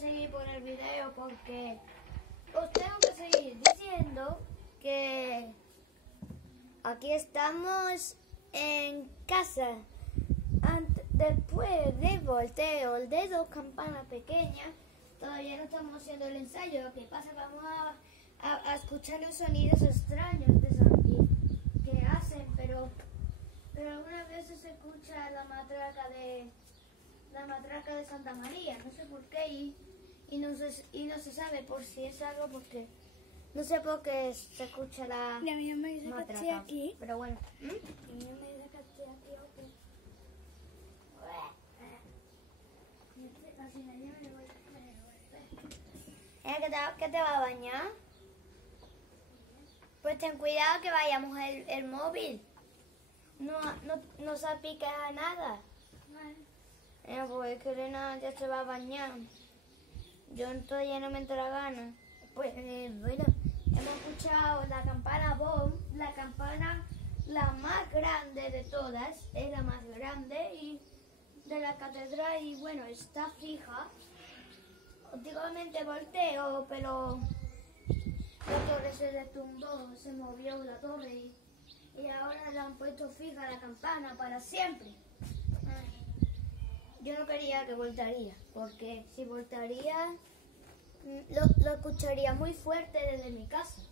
seguir por el video porque os tengo que seguir diciendo que aquí estamos en casa. Después del volteo de 2 campanas pequeñas, todavía no estamos haciendo el ensayo. Lo que pasa es que vamos a escuchar los sonidos extraños que hacen, pero algunas veces se escucha la matraca de Santa María, no sé por qué, y no se sabe por si es algo, porque no sé por qué se escucha la mía me dice matraca, que estoy aquí. pero bueno. La mía me dice que estoy aquí, ok. ¿Que te va a bañar? Pues ten cuidado que vayamos el móvil. No salpiques a nada. Pues que Elena ya se va a bañar. Yo todavía no me entra la gana. Pues bueno, hemos escuchado la campana bomb, la campana la más grande de todas, es la más grande y de la catedral, y bueno, está fija. Antiguamente volteó, pero la torre se detumbó, se movió la torre y ahora le han puesto fija la campana para siempre. Yo no quería que voltaría, porque si voltaría lo escucharía muy fuerte desde mi casa.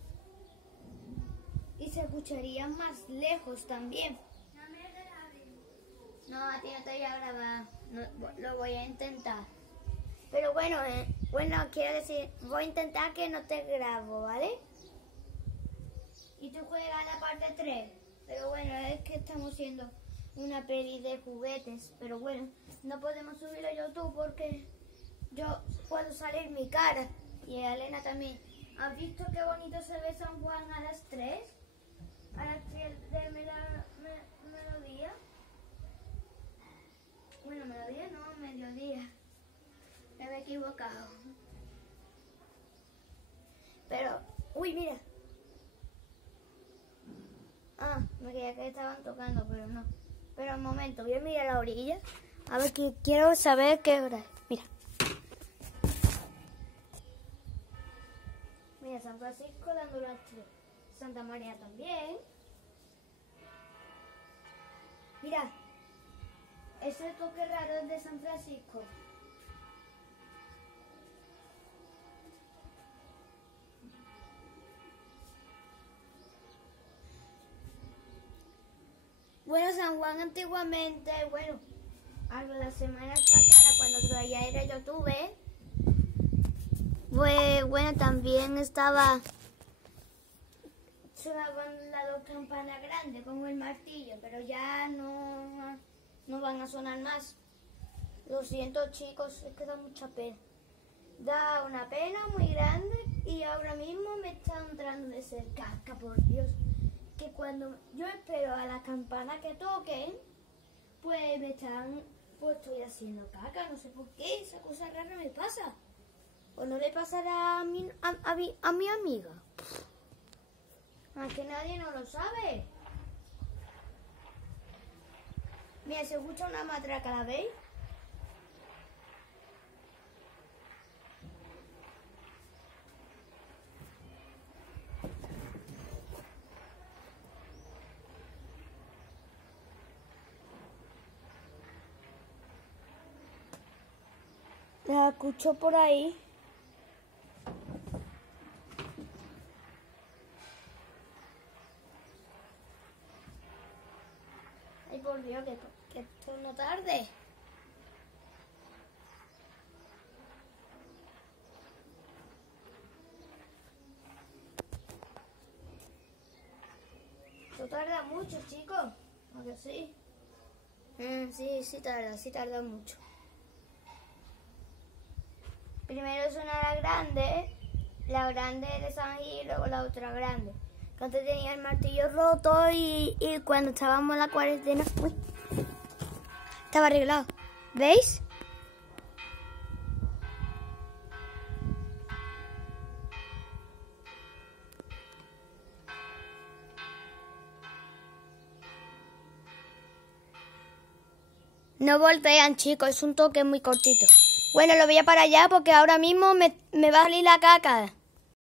Y se escucharía más lejos también. No, a ti no te voy a grabar, no, lo voy a intentar. Pero bueno, quiero decir, voy a intentar que no te grabo, ¿vale? Y tú juegas la parte 3. Pero bueno, es que estamos haciendo una peli de juguetes. Pero bueno, no podemos subirlo a YouTube porque yo puedo salir mi cara. Y a Elena también. ¿Has visto qué bonito se ve San Juan a las 3? A las 3 de mediodía. Bueno, mediodía no, mediodía. Me he equivocado. Pero, uy, mira. Me creía que estaban tocando, pero no. Pero un momento, voy a mirar a la orilla. A ver, que quiero saber qué hora es. Mira. Mira, San Francisco dando las 3. Santa María también. Mira. Ese toque raro es de San Francisco. Bueno, San Juan antiguamente, bueno, algo de la semana pasada, cuando todavía era youtuber, pues bueno, también sonaban las 2 campanas grandes como el martillo, pero ya no van a sonar más. Lo siento, chicos, es que da mucha pena. Da una pena muy grande y ahora mismo me está entrando de ser caca, por Dios. Que cuando yo espero a la campana que toquen, pues estoy haciendo caca, no sé por qué, esa cosa rara me pasa. ¿O no le pasará a mi amiga? Que nadie no lo sabe. Mira, se escucha una matraca, ¿la veis? La escucho por ahí. Ay, por Dios, que esto no tarde. Esto tarda mucho, chicos. ¿A que sí? Sí tarda mucho. Primero suena la grande de San Gil y luego la otra grande. Que antes tenía el martillo roto y cuando estábamos en la cuarentena, estaba arreglado. ¿Veis? No voltean, chicos, es un toque muy cortito. Bueno, lo voy a parar ya porque ahora mismo me va a salir la caca.